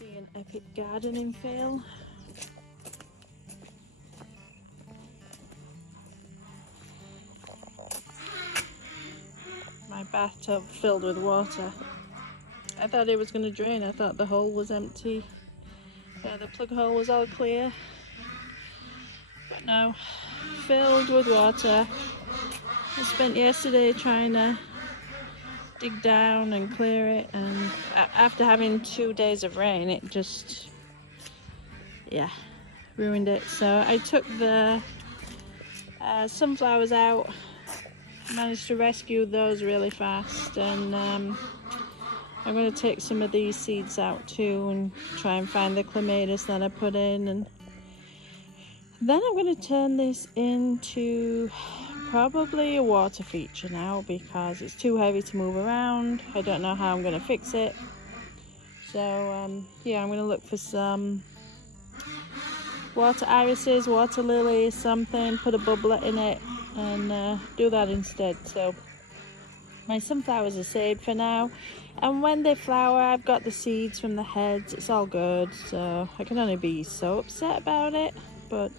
see an epic gardening fail. My bathtub filled with water. I thought it was going to drain. I thought the hole was empty. The plug hole was all clear. But no, filled with water. I spent yesterday trying to dig down and clear it, and after having 2 days of rain, it just, yeah, ruined it. So I took the sunflowers out, managed to rescue those really fast, and I'm going to take some of these seeds out too and try and find the clematis that I put in, and then I'm going to turn this into probably a water feature now because it's too heavy to move around. I don't know how I'm going to fix it. So yeah, I'm going to look for some water irises, water lilies, something, put a bubbler in it and do that instead. So my sunflowers are saved for now, and when they flower I've got the seeds from the heads. It's all good, so I can only be so upset about it. But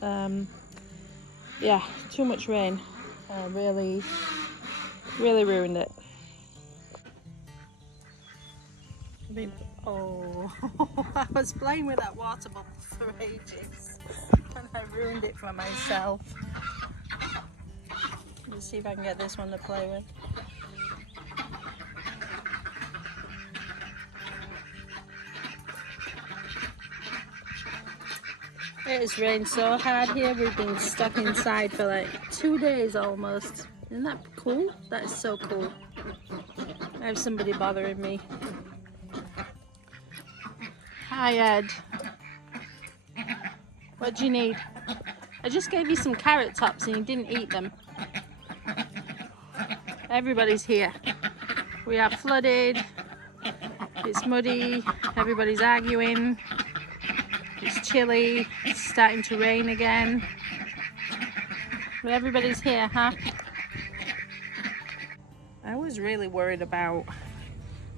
yeah, too much rain really ruined it. Oh, I was playing with that water bubble for ages and I ruined it for myself. Let's see if I can get this one to play with. It has rained so hard here. We've been stuck inside for like 2 days almost. Isn't that cool? That is so cool. I have somebody bothering me. Hi Ed. What do you need? I just gave you some carrot tops and you didn't eat them. Everybody's here. We are flooded. It's muddy. Everybody's arguing. It's chilly. It's starting to rain again. But everybody's here, huh? I was really worried about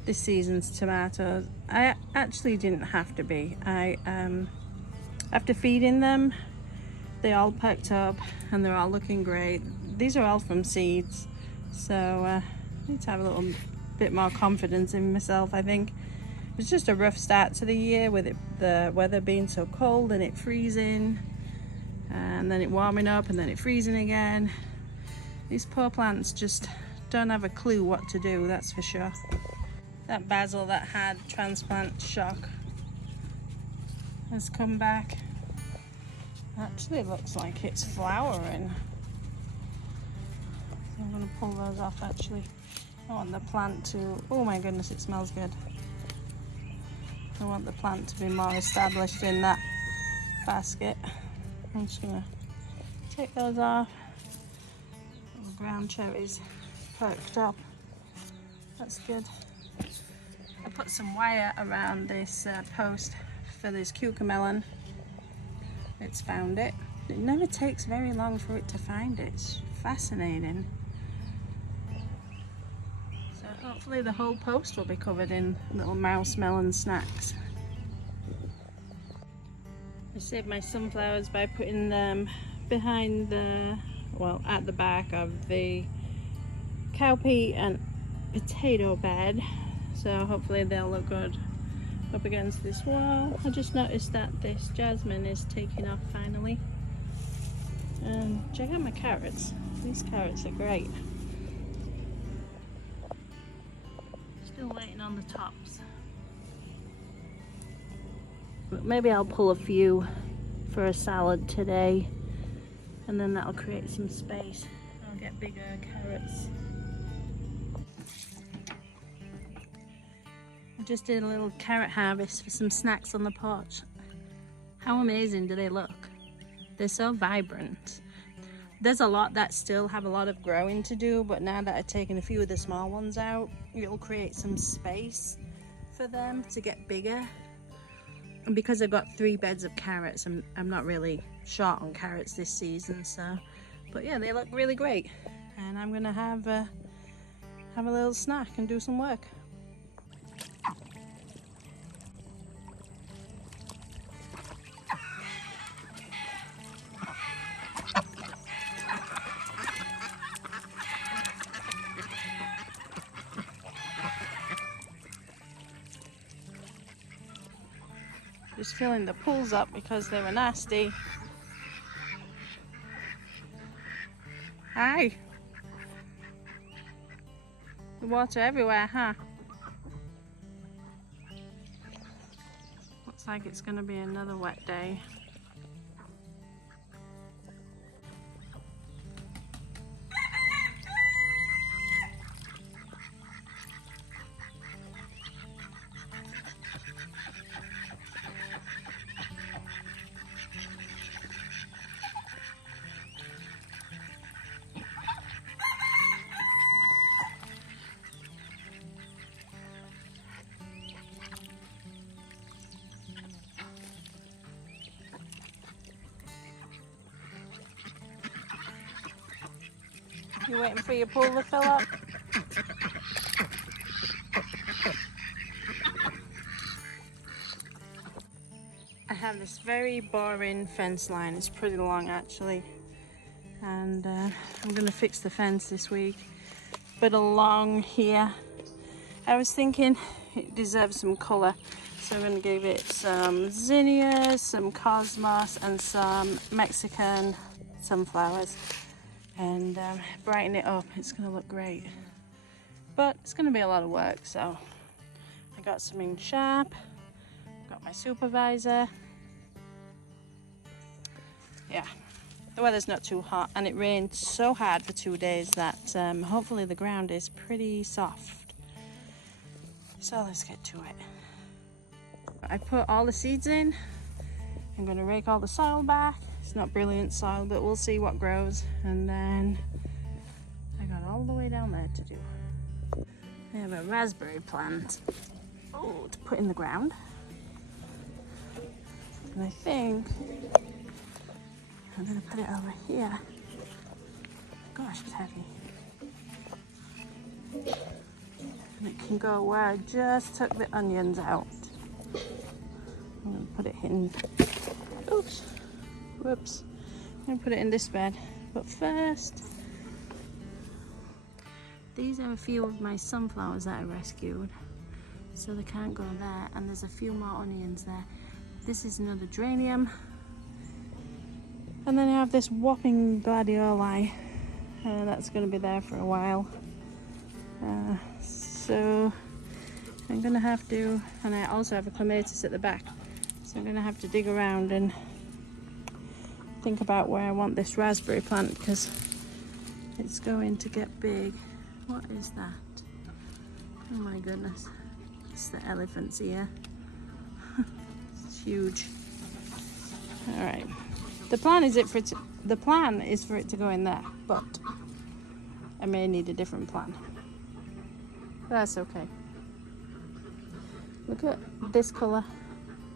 this season's tomatoes. I actually didn't have to be. After feeding them, they all packed up and they're all looking great. These are all from seeds, so I need to have a little bit more confidence in myself, I think. It was just a rough start to the year with the weather being so cold and it freezing and then it warming up and then it freezing again. These poor plants just don't have a clue what to do, that's for sure. That basil that had transplant shock has come back. Actually looks like it's flowering. So I'm going to pull those off actually. I want the plant to, oh my goodness, it smells good. I want the plant to be more established in that basket. I'm just going to take those off. The ground cherries perked up. That's good. I put some wire around this post for this cucamelon. It's found it. It never takes very long for it to find it. It's fascinating. So hopefully the whole post will be covered in little mouse melon snacks. I saved my sunflowers by putting them behind the, well, at the back of the cowpea and potato bed. So hopefully they'll look good up against this wall. I just noticed that this jasmine is taking off finally. And check out my carrots. These carrots are great. Still waiting on the tops. But maybe I'll pull a few for a salad today, and then that'll create some space. I'll get bigger carrots. I just did a little carrot harvest for some snacks on the porch. How amazing do they look? They're so vibrant. There's a lot that still have a lot of growing to do, but now that I've taken a few of the small ones out, it'll create some space for them to get bigger. And because I've got 3 beds of carrots, I'm not really short on carrots this season, so, but yeah, they look really great. And I'm gonna have a little snack and do some work. just filling the pools up because they were nasty. Hi. The water everywhere, huh? Looks like it's going to be another wet day. You waiting for your pool to fill up? I have this very boring fence line. It's pretty long actually, and I'm gonna fix the fence this week. But along here, I was thinking it deserves some colour, so I'm gonna give it some zinnias, some cosmos, and some Mexican sunflowers, and brighten it up. It's gonna look great, but it's gonna be a lot of work. So I got something sharp, got my supervisor. Yeah, the weather's not too hot, and it rained so hard for 2 days that hopefully the ground is pretty soft. So let's get to it. I put all the seeds in. I'm gonna rake all the soil back. It's not brilliant soil, but we'll see what grows. And then I got all the way down there to do. I have a raspberry plant to put in the ground. And I think I'm gonna put it over here. Gosh, it's heavy. And it can go where I just took the onions out. I'm gonna put it in, oops, whoops. I'm gonna put it in this bed. But first, these are a few of my sunflowers that I rescued. So they can't go there, and there's a few more onions there. This is another geranium. And then I have this whopping gladioli. That's going to be there for a while. So I'm going to have to, and I also have a clematis at the back. So I'm going to have to dig around and think about where I want this raspberry plant, because it's going to get big. What is that? Oh my goodness. It's the elephant's ear. It's huge. All right. The plan is for it to go in there, but I may need a different plan. That's okay. Look at this colour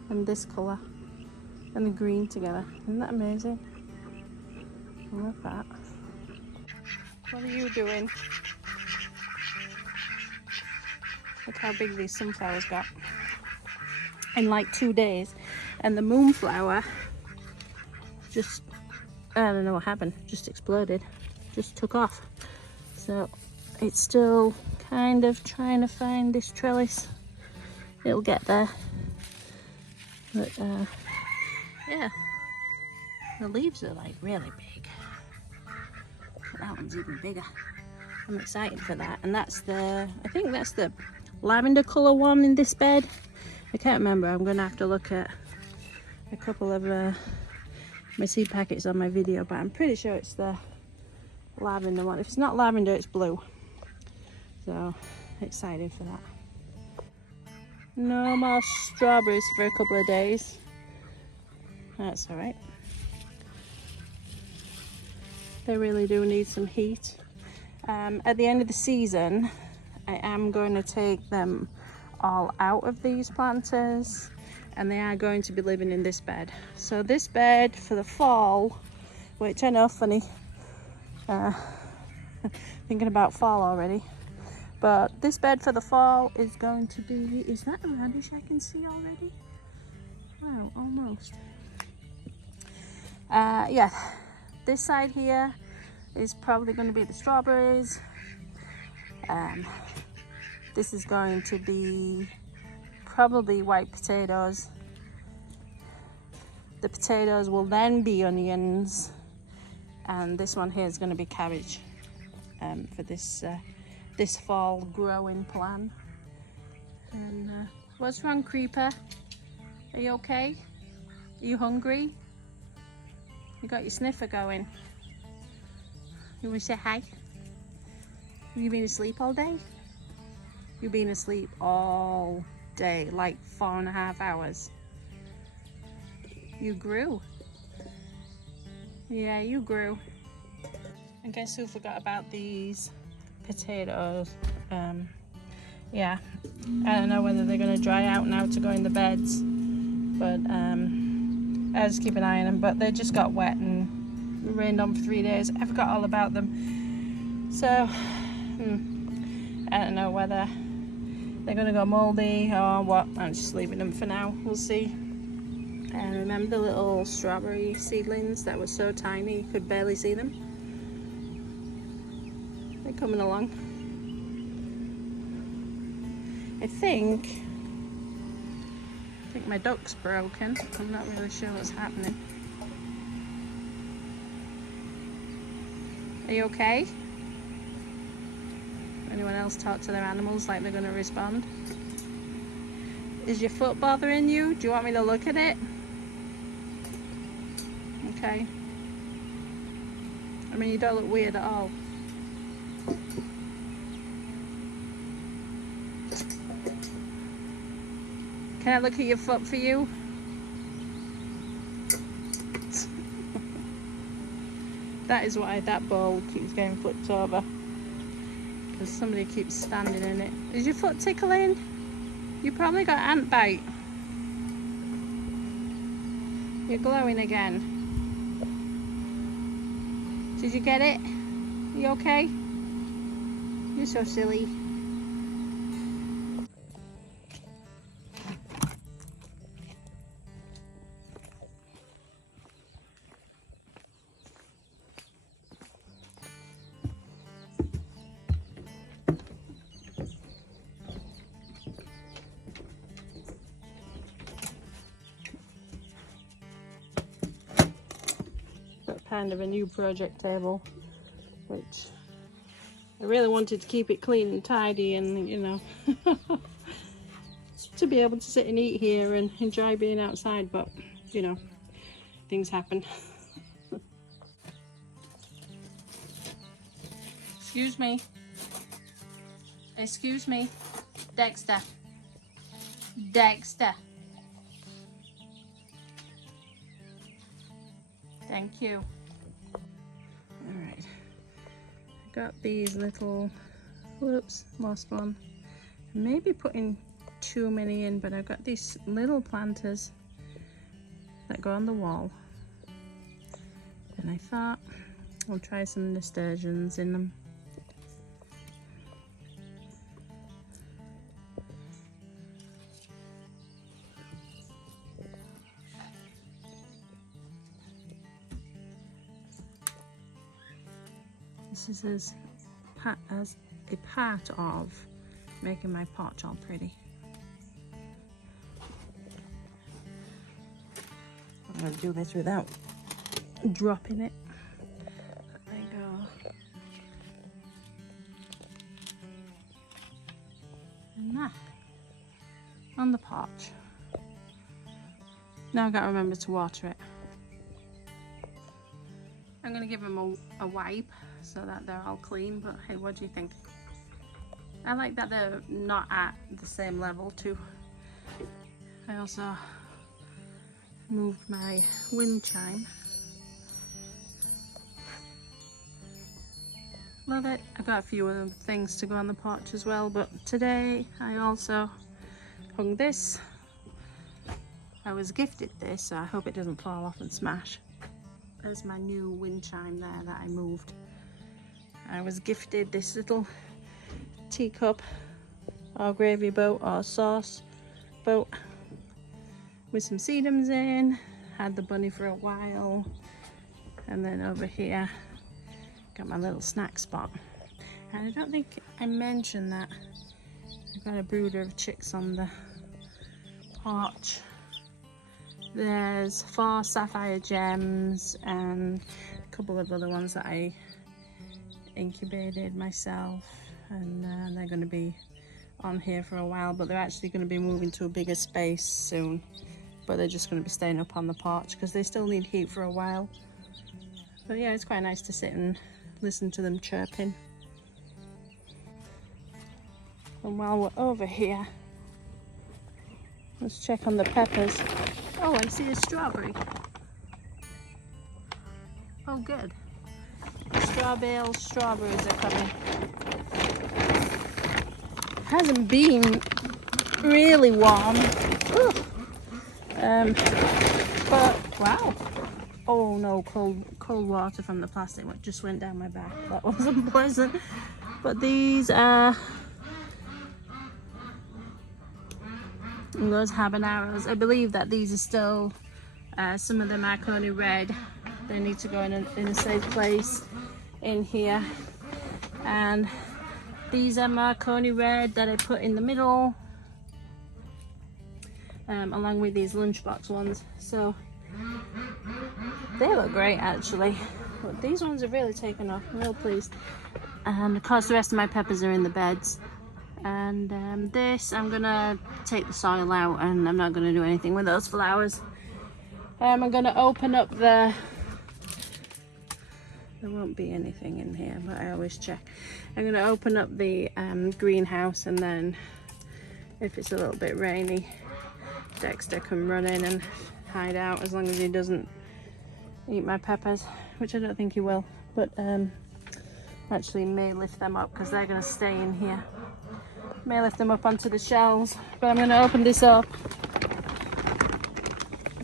and this colour and the green together. Isn't that amazing? I love that. What are you doing? Look how big these sunflowers got in like 2 days. And the moonflower just, I don't know what happened, just exploded, just took off. So it's still kind of trying to find this trellis. It'll get there. But yeah, the leaves are like really big. But that one's even bigger. I'm excited for that. And that's the, I think that's the lavender colour one in this bed. I can't remember. I'm gonna have to look at a couple of my seed packets on my video, but I'm pretty sure it's the lavender one. If it's not lavender, it's blue. So excited for that. No more strawberries for a couple of days. That's all right. They really do need some heat. At the end of the season, I am going to take them all out of these planters, and they are going to be living in this bed. So this bed for the fall, which I know, funny, thinking about fall already, but this bed for the fall is going to be, is that a radish I can see already? Wow, almost. Yeah, this side here is probably going to be the strawberries. This is going to be probably white potatoes, The potatoes will then be onions, and this one here is going to be cabbage for this fall growing plan. And what's wrong, Creeper? Are you okay? Are you hungry? You got your sniffer going? You want to say hi? Have you been asleep all day? You've been asleep all day, like 4.5 hours. You grew. Yeah, you grew. And guess who forgot about these potatoes? Yeah, I don't know whether they're going to dry out now to go in the beds, but I just keep an eye on them. But they just got wet and rained on for 3 days. I forgot all about them. So I don't know whether they're going to go moldy or what. I'm just leaving them for now. We'll see. And remember the little strawberry seedlings that were so tiny you could barely see them? They're coming along. I think my duck's broken. I'm not really sure what's happening. Are you okay? Anyone else talk to their animals like they're going to respond? Is your foot bothering you? Do you want me to look at it? Okay. I mean, you don't look weird at all. Can I look at your foot for you? That is why that bowl keeps getting flipped over. Because somebody keeps standing in it. Is your foot tickling? You probably got ant bite. You're glowing again. Did you get it? You okay? You're so silly. Kind of a new project table, which I really wanted to keep it clean and tidy, and you know, to be able to sit and eat here and enjoy being outside, but you know, things happen. Excuse me. Excuse me. Dexter. Dexter. Thank you. Alright, I got these little, whoops, lost one. Maybe putting too many in, but I've got these little planters that go on the wall. And I thought I'll try some nasturtiums in them. This is as a part of making my porch all pretty. I'm going to do this without dropping it. There you go. And that on the porch. Now I've got to remember to water it. I'm going to give them a wipe so that they're all clean, but hey, what do you think? I like that they're not at the same level too. I also moved my wind chime. Love it. I've got a few other things to go on the porch as well, but today I also hung this. I was gifted this, so I hope it doesn't fall off and smash. There's my new wind chime there that I moved. I was gifted this little teacup or gravy boat or sauce boat with some sedums in. Had the bunny for a while, and then over here got my little snack spot. And I don't think I mentioned that I've got a brooder of chicks on the porch There's 4 sapphire gems and a couple of other ones that I incubated myself, and they're going to be on here for a while, but they're actually going to be moving to a bigger space soon, but they're just going to be staying up on the porch because they still need heat for a while. But yeah, it's quite nice to sit and listen to them chirping. And while we're over here, let's check on the peppers. Oh, I see a strawberry. Oh, good. Strawberries are coming. Hasn't been really warm. But wow. Oh no, cold water from the plastic just went down my back. That wasn't pleasant. But these are those habaneros. I believe that these are still some of them Marconi red. They need to go in a safe place in here. And these are Marconi red that I put in the middle, along with these lunchbox ones. So they look great actually. But these ones have really taken off. I'm real pleased. And of course the rest of my peppers are in the beds. And this, I'm gonna take the soil out and I'm not gonna do anything with those flowers. I'm gonna open up there won't be anything in here, but I always check. I'm gonna open up the greenhouse, and then if it's a little bit rainy, Dexter can run in and hide out, as long as he doesn't eat my peppers, which I don't think he will, but actually may lift them up because they're gonna stay in here. May lift them up onto the shelves, but I'm gonna open this up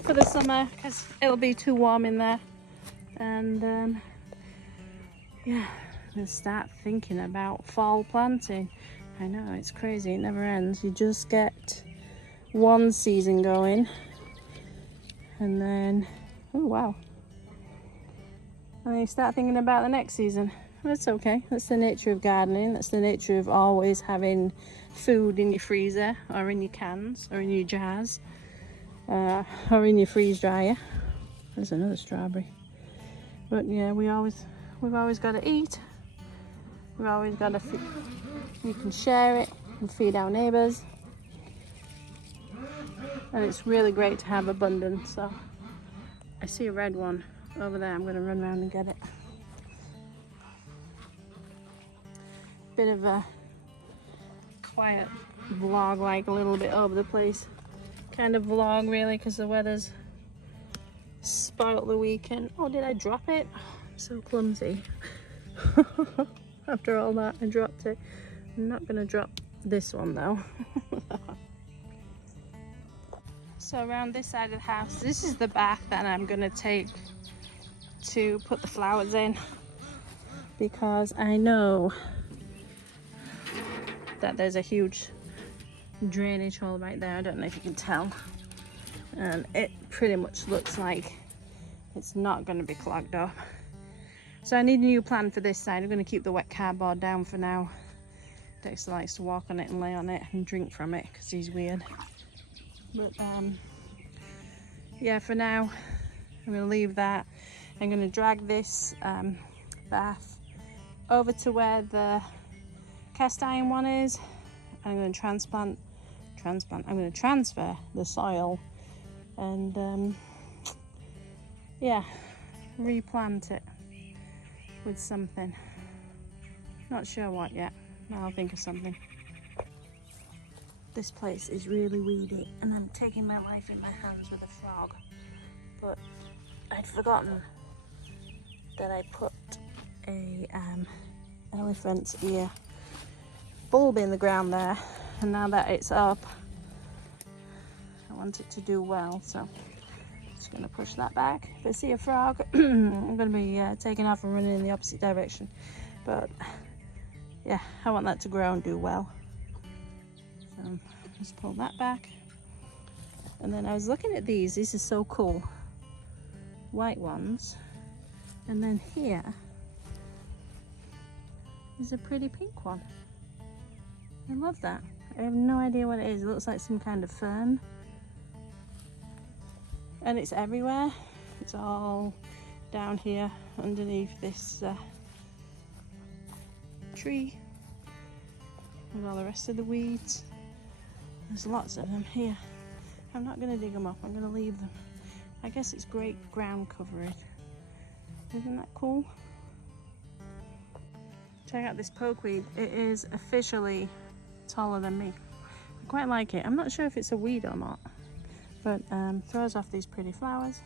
for the summer because it'll be too warm in there. And yeah, I'm gonna start thinking about fall planting. I know, it's crazy, it never ends. You just get one season going and then, oh wow, and then you start thinking about the next season. That's okay, that's the nature of gardening. That's the nature of always having food in your freezer or in your cans or in your jars, or in your freeze dryer. There's another strawberry. But yeah, we've always got to eat. We've always got to you can share it and feed our neighbors, and it's really great to have abundance. So I see a red one over there. I'm going to run around and get it. Bit of a quiet vlog, like a little bit over the place kind of vlog really, because the weather's spoiled the weekend. Oh, did I drop it? I'm so clumsy. After all that, I dropped it. I'm not gonna drop this one though. So around this side of the house, this is the bath that I'm gonna take to put the flowers in, because I know that there's a huge drainage hole right there. I don't know if you can tell, and it pretty much looks like it's not going to be clogged up. So I need a new plan for this side. I'm going to keep the wet cardboard down for now. Dexter likes to walk on it and lay on it and drink from it because he's weird. But yeah, for now I'm going to leave that. I'm going to drag this bath over to where the cast iron one is. I'm going to I'm going to transfer the soil and yeah, replant it with something. Not sure what yet. I'll think of something. This place is really weedy and I'm taking my life in my hands with a frog, but I'd forgotten that I put a elephant's ear bulb in the ground there, and now that it's up, I want it to do well, so I'm just going to push that back. If I see a frog, I'm going to be taking off and running in the opposite direction, but yeah, I want that to grow and do well. So just pull that back. And then I was looking at these are so cool, white ones, and then here is a pretty pink one. I love that. I have no idea what it is. It looks like some kind of fern. And it's everywhere. It's all down here underneath this tree with all the rest of the weeds. There's lots of them here. I'm not going to dig them up, I'm going to leave them. I guess it's great ground covering. Isn't that cool? Check out this pokeweed. It is officially taller than me. I quite like it. I'm not sure if it's a weed or not, but throws off these pretty flowers,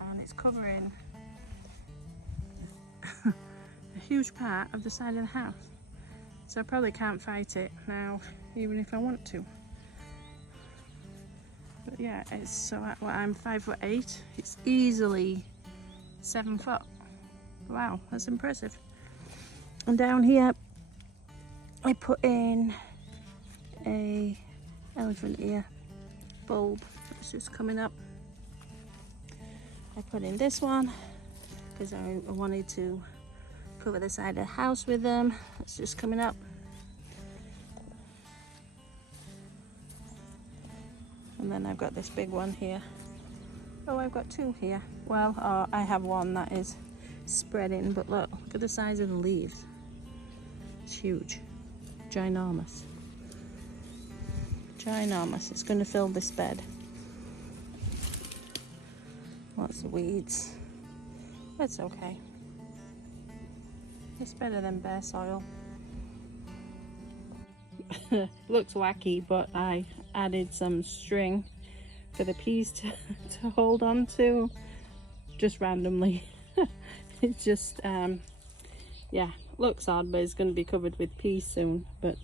and it's covering a huge part of the side of the house. So I probably can't fight it now, even if I want to. But yeah, it's so well, I'm 5'8". It's easily 7 foot. Wow, that's impressive. And down here, I put in a elephant ear bulb that's just coming up. I put in this one because I wanted to cover the side of the house with them. It's just coming up. And then I've got this big one here. Oh, I've got two here. Well, I have one that is spreading, but look at the size of the leaves. It's huge. Ginormous. Ginormous. It's going to fill this bed. Lots of weeds. It's okay. It's better than bare soil. Looks wacky, but I added some string for the peas to hold on to, just randomly. It's just, yeah, looks odd, but it's going to be covered with peas soon. But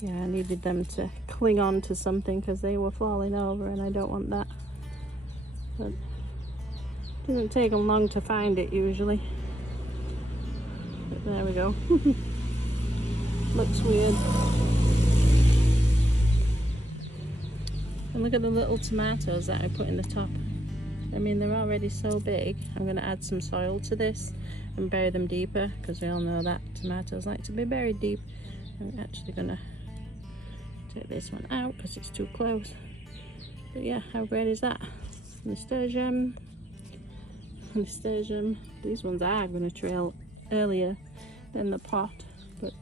yeah, I needed them to cling on to something because they were falling over, and I don't want that. But it doesn't take them long to find it usually. But there we go. Looks weird. And look at the little tomatoes that I put in the top. I mean, they're already so big. I'm going to add some soil to this and bury them deeper, because we all know that tomatoes like to be buried deep. I'm actually going to take this one out because it's too close. But yeah, how great is that? Nasturtium. Nasturtium. These ones are going to trail earlier than the pot. But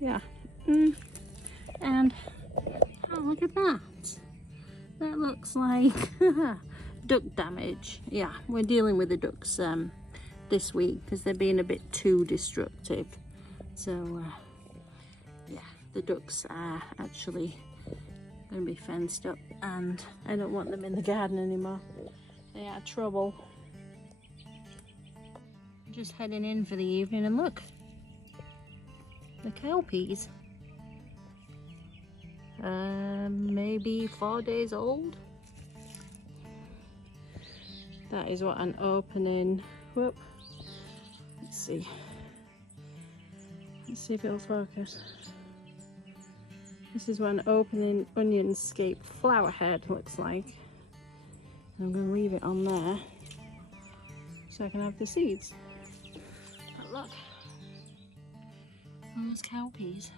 yeah. And oh, look at that. That looks like duck damage. Yeah, we're dealing with the ducks this week because they're being a bit too destructive. So yeah, the ducks are actually going to be fenced up, and I don't want them in the garden anymore. They are trouble. Just heading in for the evening, and look, the cowpeas. Maybe 4 days old. That is what an opening. Whoop. Let's see if it'll focus. This is what an opening onion-scape flower head looks like. I'm going to leave it on there so I can have the seeds. But look, all those cowpeas.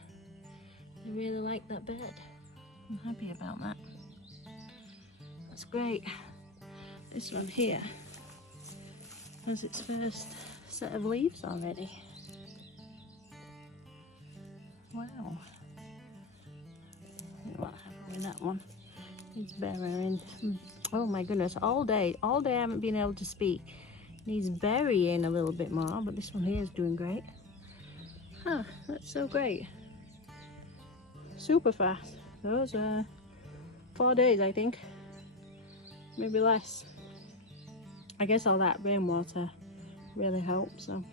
I really like that bed. I'm happy about that. That's great. This one here has its first set of leaves already. Wow. What happened with that one? Needs burying. Oh my goodness, all day I haven't been able to speak. Needs burying a little bit more, but this one here is doing great. Huh, that's so great. Super fast. Those are 4 days, I think. Maybe less. I guess all that rainwater really helps, so